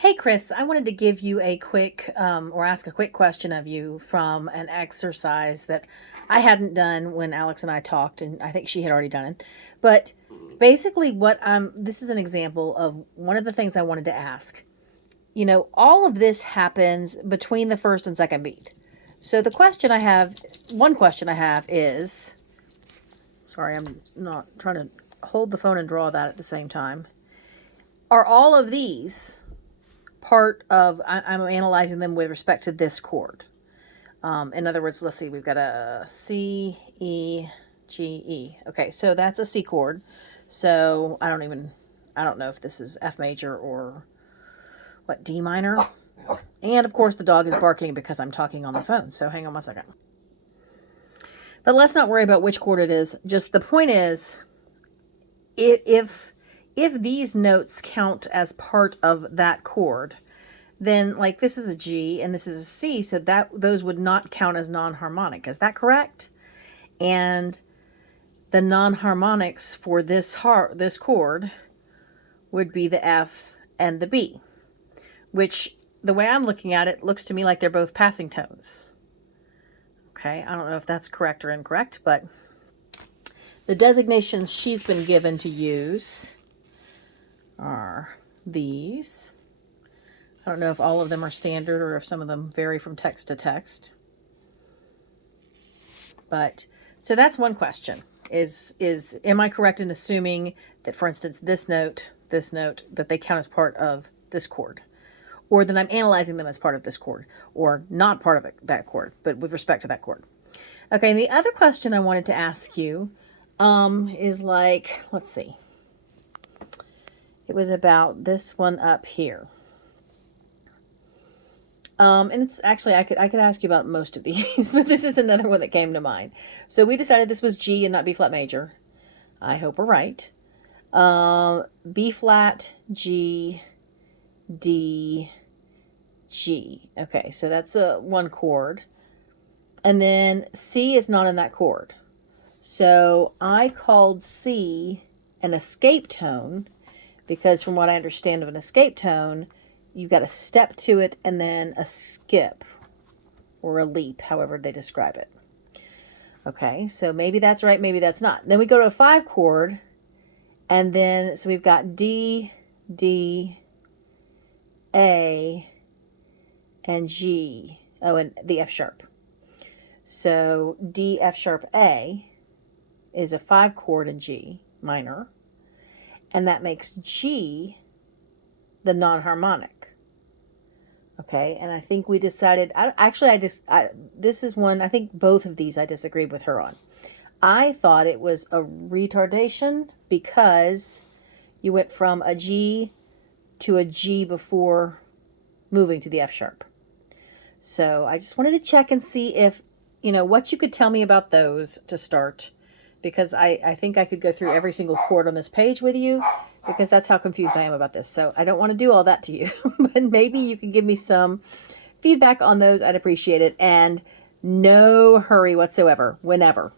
Hey, Chris, I wanted to give you a quick or ask a quick question of you from an exercise that I hadn't done when Alex and I talked, and I think she had already done it. But basically, this is an example of one of the things I wanted to ask. All of this happens between the first and second beat. So one question I have is, sorry, I'm not trying to hold the phone and draw that at the same time. Are all of these part of, I'm analyzing them with respect to this chord. In other words, let's see, we've got a C, E, G, E. Okay, so that's a C chord. So I don't know if this is F major or what, D minor. And of course the dog is barking because I'm talking on the phone. So hang on one second. But let's not worry about which chord it is. Just the point is, if these notes count as part of that chord, then like this is a G and this is a C, so those would not count as non-harmonic. Is that correct? And the non-harmonics for this chord would be the F and the B, which the way I'm looking at it looks to me like they're both passing tones. Okay, I don't know if that's correct or incorrect, but the designations she's been given to use are these. I don't know if all of them are standard or if some of them vary from text to text. But so that's one question is am I correct in assuming that, for instance, this note, that they count as part of this chord, or that I'm analyzing them as part of this chord, or not part of that chord, but with respect to that chord. Okay, and the other question I wanted to ask you is like, let's see. It was about this one up here. And it's actually, I could ask you about most of these, but this is another one that came to mind. So we decided this was G and not B flat major. I hope we're right. B flat, G, D, G. Okay, so that's one chord. And then C is not in that chord. So I called C an escape tone, because from what I understand of an escape tone, you've got a step to it and then a skip or a leap, however they describe it. Okay, so maybe that's right, maybe that's not. Then we go to a 5 chord, and then, so we've got D, D, A, and G. Oh, and the F sharp. So D, F sharp, A is a 5 chord in G minor, and that makes G the non-harmonic. Okay, and I think we decided, this is one, I think both of these I disagreed with her on. I thought it was a retardation because you went from a G to a G before moving to the F sharp. So I just wanted to check and see if, what you could tell me about those to start, because I think I could go through every single chord on this page with you, because that's how confused I am about this. So I don't want to do all that to you, but maybe you can give me some feedback on those. I'd appreciate it. And no hurry whatsoever, whenever.